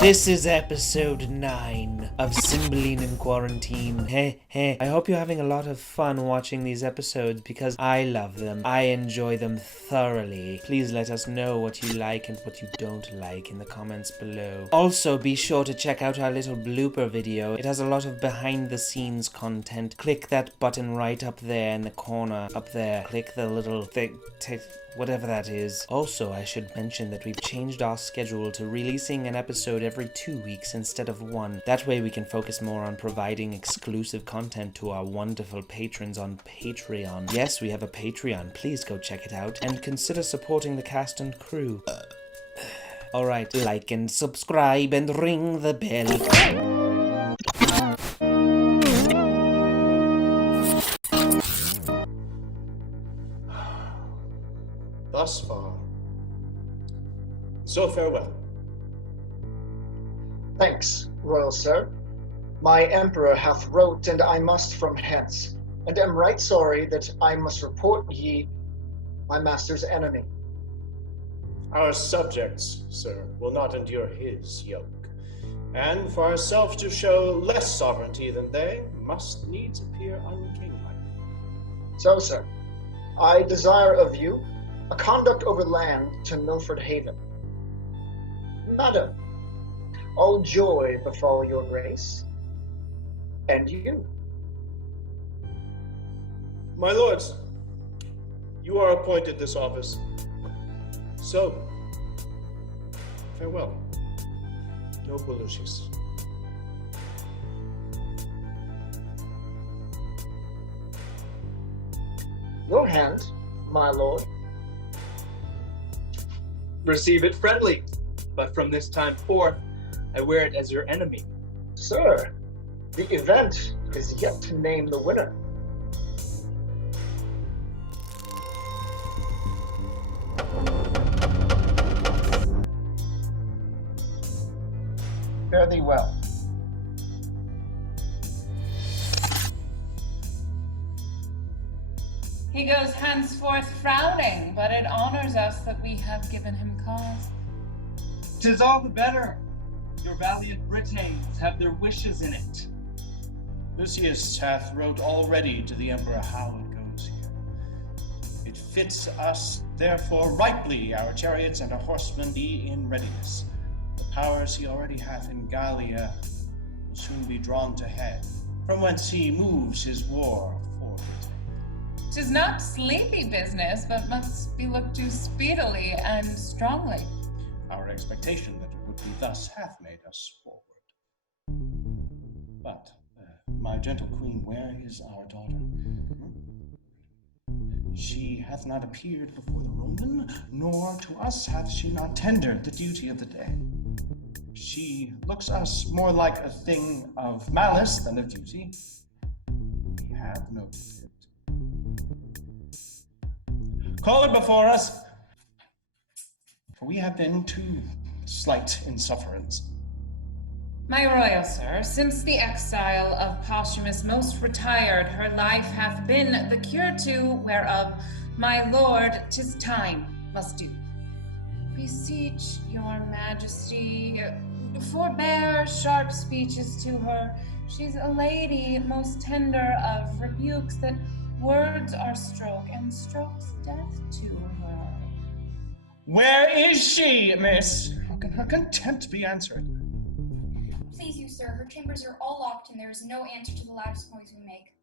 This is episode 9 of Cymbeline In Quarantine. Hey, I hope you're having a lot of fun watching these episodes because I love them. I enjoy them thoroughly. Please let us know what you like and what you don't like in the comments below. Also, be sure to check out our little blooper video. It has a lot of behind the scenes content. Click that button right up there in the corner up there. Click the little thing, whatever that is. Also, I should mention that we've changed our schedule to releasing an episode every 2 weeks instead of 1. That way we can focus more on providing exclusive content to our wonderful patrons on Patreon. Yes, we have a Patreon. Please go check it out and consider supporting the cast and crew. Alright, like and subscribe and ring the bell. Thus far. So farewell. Thanks, royal sir. My emperor hath wrote, and I must from hence, and am right sorry that I must report ye my master's enemy. Our subjects, sir, will not endure his yoke, and for ourselves to show less sovereignty than they, must needs appear unkinglike. So, sir, I desire of you a conduct over land to Milford Haven. Madam, all joy befall your grace, and you. My lords, you are appointed this office. So, farewell, noble Lucius. Your hand, my lord. Receive it friendly, but from this time forth, I wear it as your enemy. Sir, the event is yet to name the winner. Fare thee well. He goes henceforth frowning, but it honors us that we have given him cause. 'Tis all the better. Your valiant Britons have their wishes in it. Lucius hath wrote already to the emperor how it goes here. It fits us, therefore, rightly our chariots and our horsemen be in readiness. The powers he already hath in Gallia will soon be drawn to head, from whence he moves his war forward. 'Tis not sleepy business, but must be looked to speedily and strongly. Our expectation that it would be thus hath made us forward. But, my gentle queen, where is our daughter? She hath not appeared before the Roman, nor to us hath she not tendered the duty of the day. She looks us more like a thing of malice than of duty. We have noted it. Call her before us, for we have been too slight in sufferance. My royal sir, since the exile of Posthumus most retired, her life hath been the cure to, whereof my lord 'tis time must do. Beseech your majesty, forbear sharp speeches to her. She's a lady most tender of rebukes, that words are stroke, and strokes death to her. Where is she, miss? How can her contempt be answered? Please you, sir, her chambers are all locked and there is no answer to the loudest noise we make.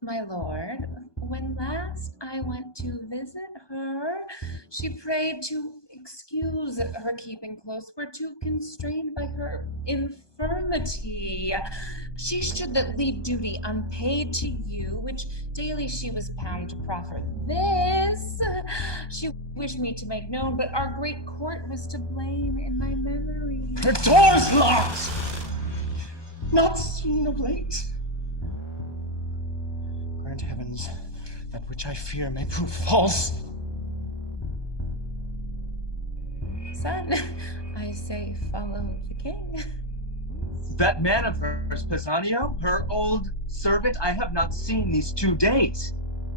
My lord, when last I went to visit her, she prayed to excuse her keeping close, were too constrained by her infirmity. She should that leave duty unpaid to you, which daily she was bound to proffer. This she wished me to make known, but our great court was to blame in my memory. Her door's locked! Not seen of late. Grant heavens, that which I fear may prove false. Son, I say follow the king. That man of hers, Pisanio, her old servant, I have not seen these 2 days.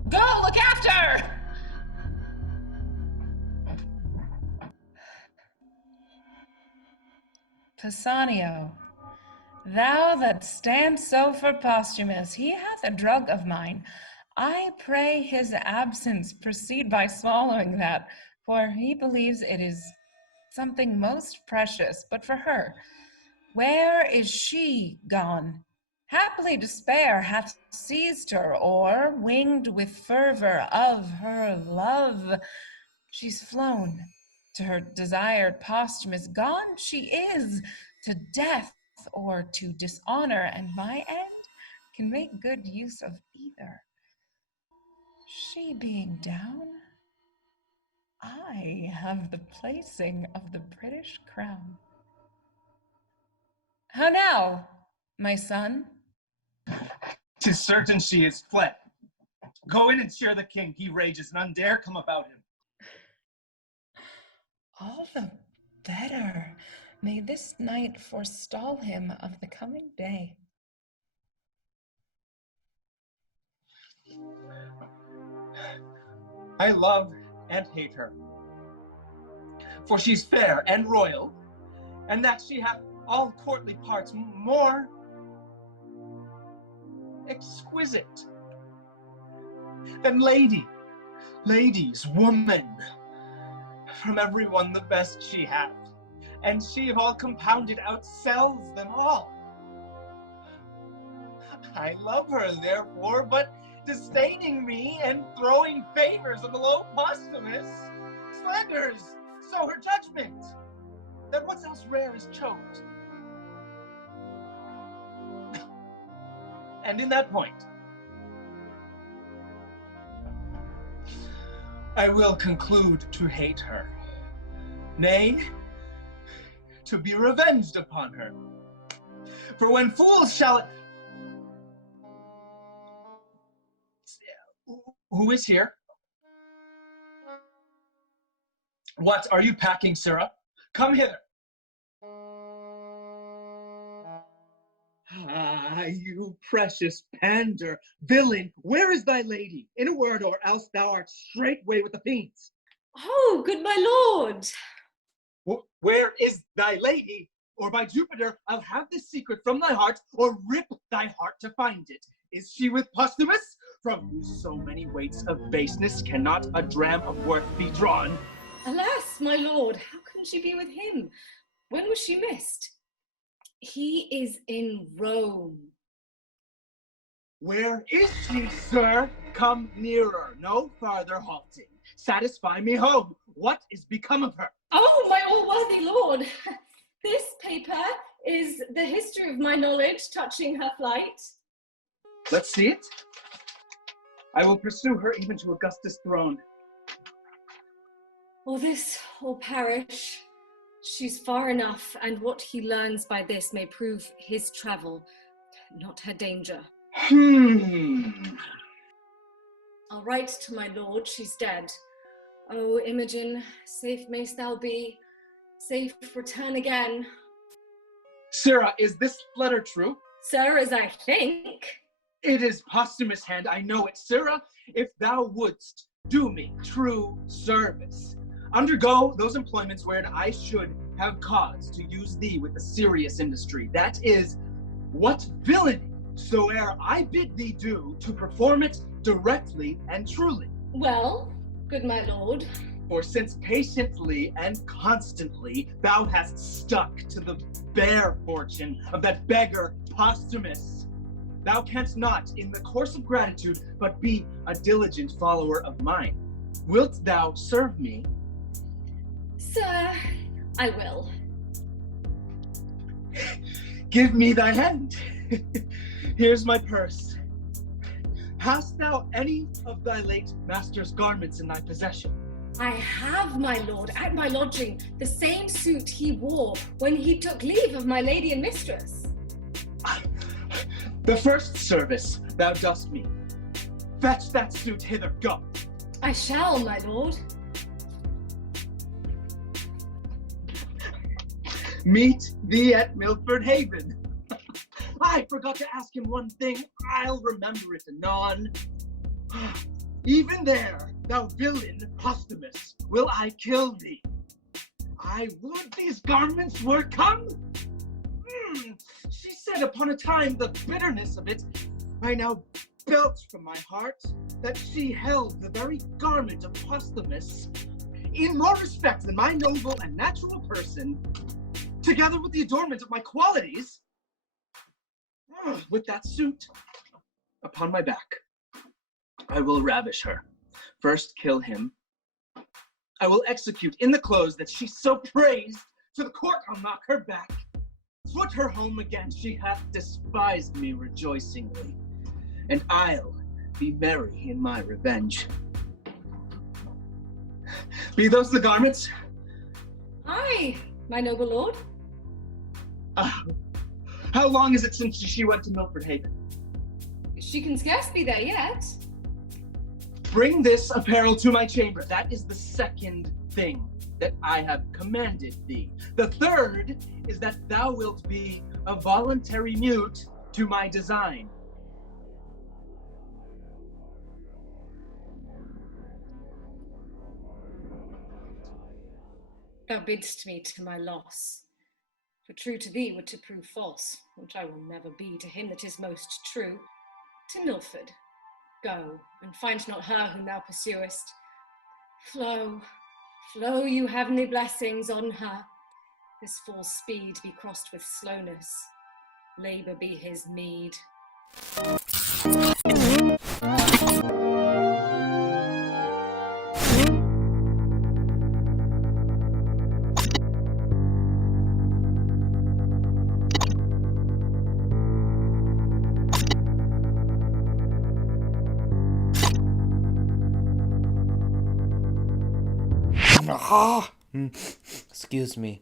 Go, look after! Pisanio, thou that standst so for Posthumus, he hath a drug of mine. I pray his absence proceed by swallowing that, for he believes it is something most precious. But for her, where is she gone? Haply despair hath seized her, or, winged with fervor of her love, she's flown to her desired Posthumus. Gone she is to death or to dishonor, and my end can make good use of either. She being down, I have the placing of the British crown. How now, my son? 'Tis certain she is fled. Go in and cheer the king. He rages, none dare come about him. All the better. May this night forestall him of the coming day. I love and hate her. For she's fair and royal, and that she hath all courtly parts more exquisite than ladies, woman. From everyone the best she hath, and she of all compounded outsells them all. I love her therefore, but disdaining me and throwing favors on the low Posthumus, slanders so her judgment, that what's else rare is choked. And in that point, I will conclude to hate her, nay, to be revenged upon her. For when fools shall... Who is here? What, are you packing syrup? Come hither. Ah, you precious pander, villain, where is thy lady? In a word, or else thou art straightway with the fiends. Oh, good my lord. Where is thy lady? Or by Jupiter, I'll have this secret from thy heart, or rip thy heart to find it. Is she with Posthumus, from whose so many weights of baseness cannot a dram of worth be drawn? Alas, my lord, how can she be with him? When was she missed? He is in Rome. Where is she, sir? Come nearer, no farther halting. Satisfy me home. What is become of her? Oh, my all-worthy lord, this paper is the history of my knowledge touching her flight. Let's see it. I will pursue her even to Augustus' throne. Or this, or perish. She's far enough, and what he learns by this may prove his travel, not her danger. I'll write to my lord she's dead. Oh, Imogen, safe mayst thou be, safe return again. Sirrah, is this letter true? Sir, as I think. It is Posthumus' hand, I know it. Sirrah, if thou wouldst do me true service, undergo those employments wherein I should have cause to use thee with a serious industry. That is, what villainy soe'er I bid thee do, to perform it directly and truly. Well, good my lord. For since patiently and constantly thou hast stuck to the bare fortune of that beggar Posthumus, thou canst not, in the course of gratitude, but be a diligent follower of mine. Wilt thou serve me? Sir, I will. Give me thy hand. Here's my purse. Hast thou any of thy late master's garments in thy possession? I have, my lord, at my lodging, the same suit he wore when he took leave of my lady and mistress. The first service thou dost me. Fetch that suit hither, go. I shall, my lord. Meet thee at Milford Haven. I forgot to ask him one thing. I'll remember it anon. Even there, thou villain Posthumus, will I kill thee. I would these garments were come. said upon a time the bitterness of it, I now belch from my heart that she held the very garment of Posthumus in more respect than my noble and natural person, together with the adornment of my qualities, with that suit upon my back. I will ravish her, first kill him. I will execute in the clothes that she so praised, to the court I'll knock her back. Foot her home again, she hath despised me rejoicingly, and I'll be merry in my revenge. Be those the garments? Aye, my noble lord. How long is it since she went to Milford Haven? She can scarce be there yet. Bring this apparel to my chamber. That is the second thing that I have commanded thee. The third is that thou wilt be a voluntary mute to my design. Thou bidst me to my loss. For true to thee would to prove false, which I will never be to him that is most true. To Milford, go, and find not her whom thou pursuest. Flow, flow you heavenly blessings on her. This false speed be crossed with slowness. Labour be his meed. Excuse me.